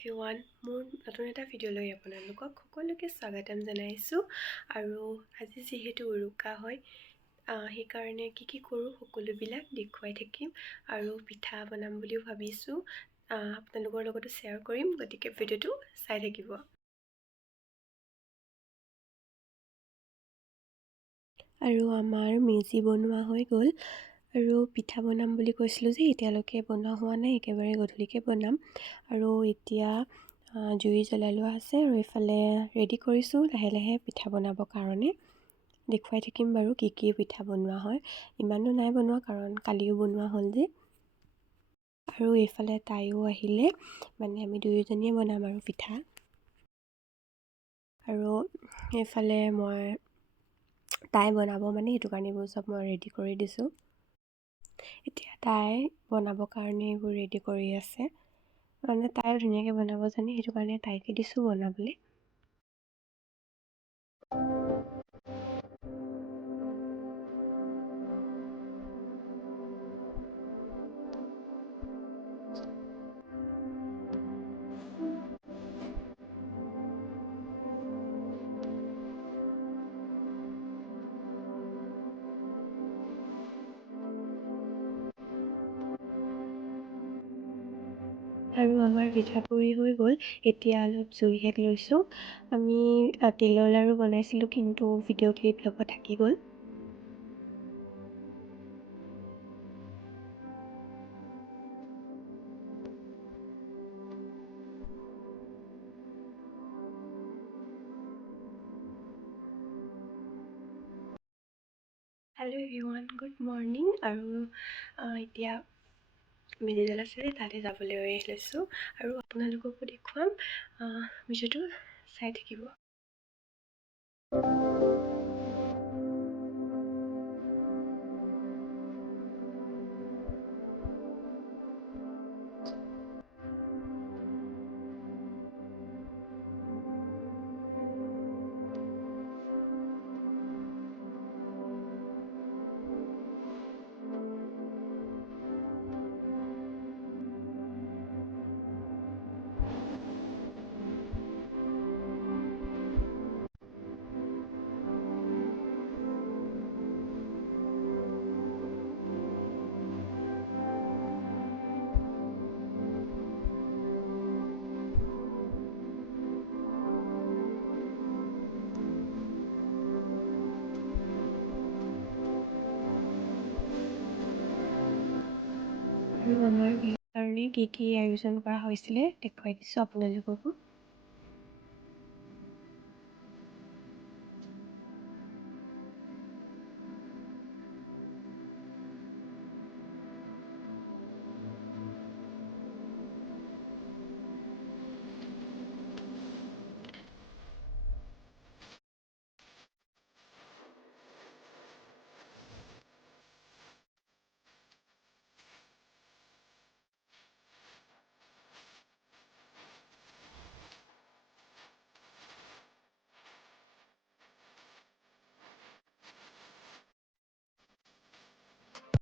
Everyone, মোৰ নতুন এটা ভিডিঅ'লৈ আপোনালোকক সকলোকে স্বাগতম জনাইছোঁ। আৰু আজি যিহেতু উৰুকা হয়, সেইকাৰণে কি কৰোঁ সকলোবিলাক দেখুৱাই থাকিম আৰু পিঠা বনাম বুলিও ভাবিছোঁ। আপোনালোকৰ লগতো শ্বেয়াৰ কৰিম, গতিকে ভিডিঅ'টো চাই থাকিব। আৰু আমাৰ মেজি বনোৱা হৈ গ'ল আৰু পিঠা বনাম বুলি কৈছিলোঁ যে এতিয়ালৈকে বনোৱা হোৱা নাই, একেবাৰে গধূলিকৈ বনাম। আৰু এতিয়া জুই জ্বলাই লোৱা আছে আৰু এইফালে ৰেডি কৰিছোঁ লাহে লাহে পিঠা বনাবৰ কাৰণে। দেখুৱাই থাকিম বাৰু কি পিঠা বনোৱা হয়। ইমানো নাই বনোৱা কাৰণ কালিও বনোৱা হ'ল যে। আৰু এইফালে তাইও আহিলে, মানে আমি দুয়োজনীয়ে বনাম আৰু পিঠা। আৰু এইফালে তাই বনাব মানে, সেইটো কাৰণে এইবোৰ চব মই ৰেডি কৰি দিছোঁ। এতিয়া তাই বনাবৰ কাৰণে এইবোৰ ৰেডি কৰি আছে, মানে তাইও ধুনীয়াকৈ বনাব জানে, সেইটো কাৰণে তাইকে দিছোঁ বনাবলৈ। আৰু আমাৰ পিঠা পুৰি হৈ গ'ল, এতিয়া অলপ জুই শেক লৈছোঁ। আমি তিলৰ লাড়ু বনাইছিলোঁ, কিন্তু ভিডিঅ' ক্লিপ ল'ব থাকি গ'ল। Hello' everyone, good morning. আৰু এতিয়া মেজি জ্বলাইছিলে, তাতে যাবলৈ লৈছোঁ আৰু আপোনালোককো দেখুৱাম। ভিডিঅ'টো চাই থাকিব। আৰু আমাৰ বিহুৰ কাৰণে কি আয়োজন কৰা হৈছিলে দেখুৱাই দিছোঁ আপোনালোককো।